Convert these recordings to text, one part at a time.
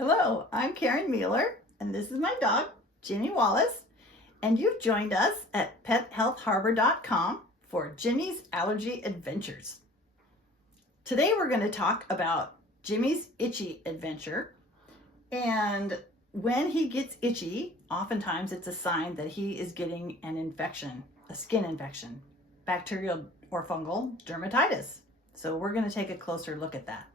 Hello, I'm Karen Mueller, and this is my dog, Jimmy Wallace, and you've joined us at PetHealthHarbor.com for Jimmy's Allergy Adventures. Today we're going to talk about Jimmy's itchy adventure, and when he gets itchy, oftentimes it's a sign that he is getting an infection, a skin infection, bacterial or fungal dermatitis. So we're going to take a closer look at that.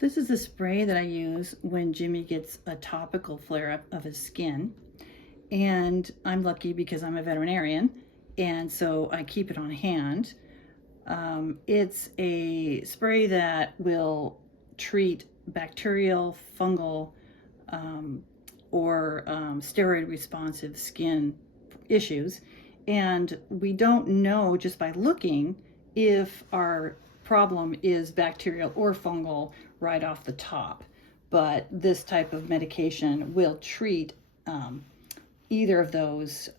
This is the spray that I use when Jimmy gets a topical flare-up of his skin. And I'm lucky because I'm a veterinarian, and so I keep it on hand. It's a spray that will treat bacterial, fungal, or steroid responsive skin issues. And we don't know just by looking if our problem is bacterial or fungal right off the top, but this type of medication will treat either of those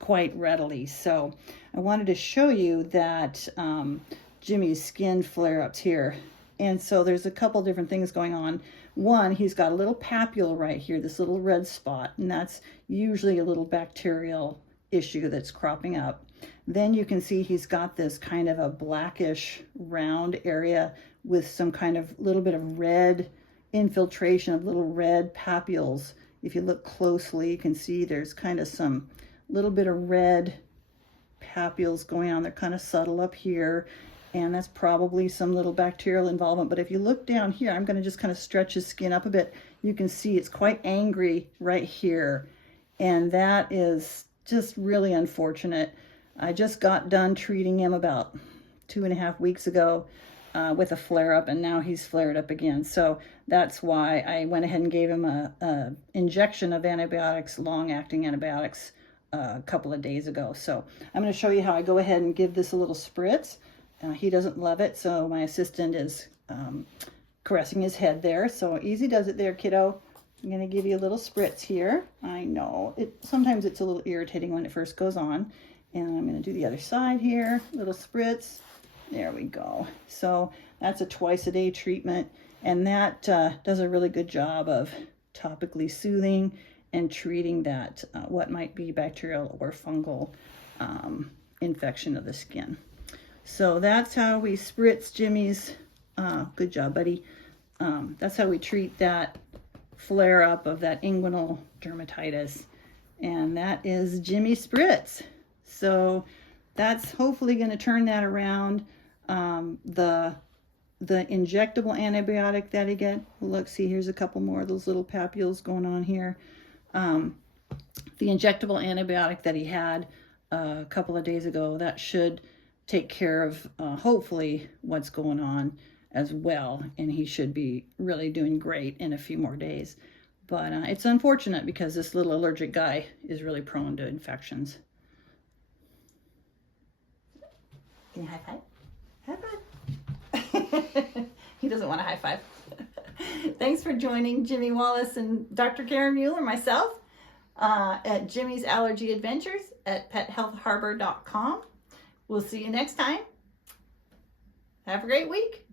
quite readily. So I wanted to show you that Jimmy's skin flare-ups here. And so there's a couple different things going on. One, he's got a little papule right here, this little red spot, and that's usually a little bacterial issue that's cropping up. Then you can see he's got this kind of a blackish round area with some kind of little bit of red infiltration of little red papules. If you look closely, you can see there's kind of some little bit of red papules going on. They're kind of subtle up here, and that's probably some little bacterial involvement. But if you look down here, I'm going to just kind of stretch his skin up a bit. You can see it's quite angry right here, and that is just really unfortunate. I just got done treating him about 2.5 weeks ago with a flare-up, and now he's flared up again. So that's why I went ahead and gave him a injection of antibiotics, long-acting antibiotics, a couple of days ago. So I'm going to show you how I go ahead and give this a little spritz. He doesn't love it, so my assistant is caressing his head there. So easy does it there, kiddo. I'm going to give you a little spritz here. I know, sometimes it's a little irritating when it first goes on. And I'm going to do the other side here, little spritz. There we go. So that's a twice-a-day treatment, and that does a really good job of topically soothing and treating that what might be bacterial or fungal infection of the skin. So that's how we spritz Jimmy's, good job, buddy. That's how we treat that flare-up of that inguinal dermatitis, and that is Jimmy Spritz. So that's hopefully going to turn that around. The injectable antibiotic that he get, look, see, here's a couple more of those little papules going on here. The injectable antibiotic that he had a couple of days ago, that should take care of hopefully what's going on as well, and he should be really doing great in a few more days. But it's unfortunate because this little allergic guy is really prone to infections. Can you high five? High five. He doesn't want a high five. Thanks for joining Jimmy Wallace and Dr. Karen Mueller, myself, at Jimmy's Allergy Adventures at PetHealthHarbor.com. We'll see you next time. Have a great week.